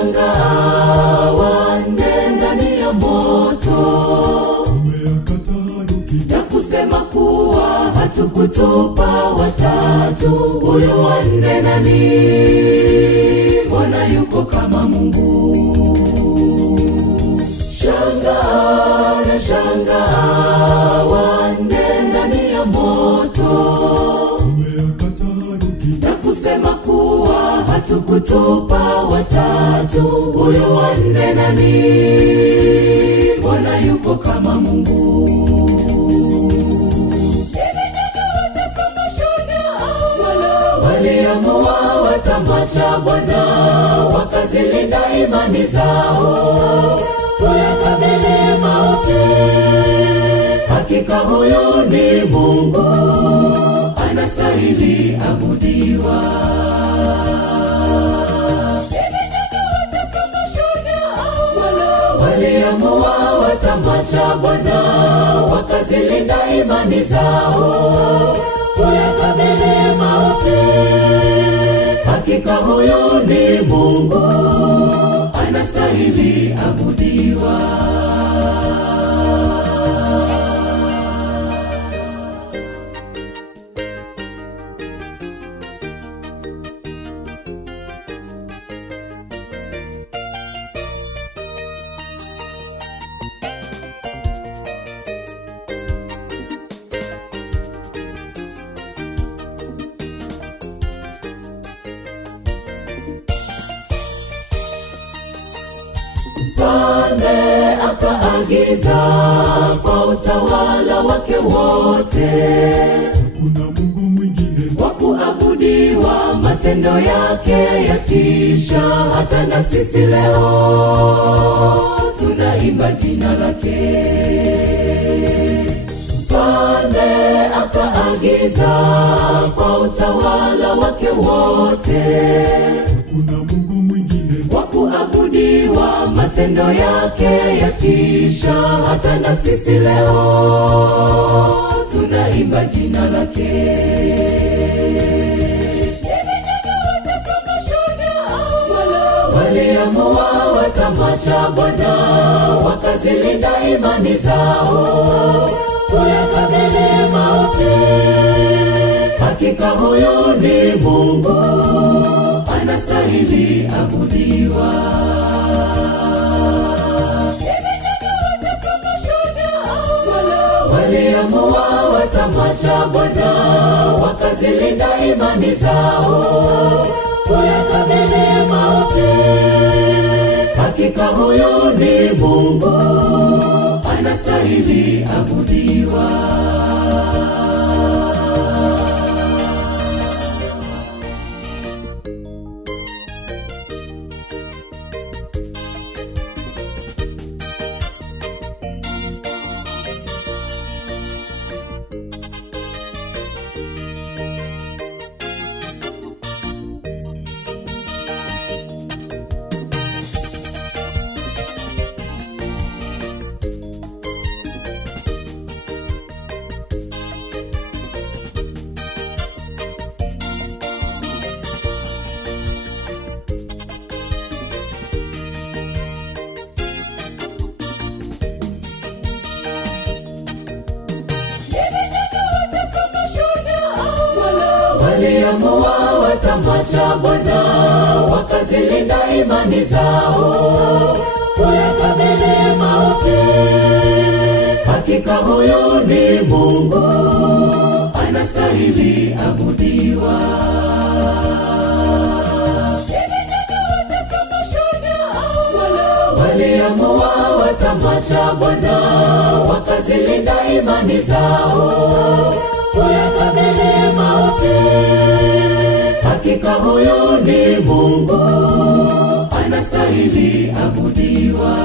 Shangaa wanne ndani ya moto, ya kusema kuwa hatukutupa watatu. Huyu wanne nani? Bwana yuko kama Mungu. Shangaa wanne ndani ya moto, ya kusema kuwa hatukutupa watatu. Huyu wanne nani? Bwana yuko kama Mungu. Waliamua watamwacha Bwana, wakazilinda imani zao, tuyakabili mauti. Hakika huyu ni Mungu, anastahili abudiwa. Waliamua watamwacha Bwana, wakazilinda imani zao, tuyakabili mauti. Hakika huyu ni Mungu, anastahili abudiwa. Mfalme akaagiza kwa utawala wake wote, kuna Mungu mwingine wa kuabudiwa. Matendo yake yatisha, hata na sisi leo tunaimba jina lake. Mfalme akaagiza kwa utawala wake wote, kuna Mungu mwingine wa kuabudiwa. Matendo yake yatisha, hata na sisi leo tunaimba jina lake. Waliamua watamwacha Bwana, wakazilinda imani zao, tuyakabili mauti. Hakika huyu ni Mungu, anastahili abudiwa. Waliamua watamwacha Bwana, wakazilinda imani zao, tuyakabili mauti. Hakika huyu ni Mungu, anastahili abudiwa. Waliamua watamwacha Bwana, wakazilinda imani zao, tuyakabili mauti. Hakika huyu ni Mungu, anastahili abudiwa. Waliamua watamwacha Bwana, wakazilinda imani zao, tuyakabili mauti. Hakika huyu ni Mungu, anastahili abudiwa.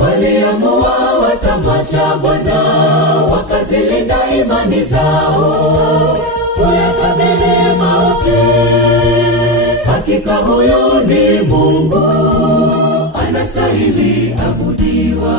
Waliamua watamwacha Bwana, wakazilinda imani zao, tuyakabili mauti. Hakika huyu ni Mungu, anastahili abudiwa.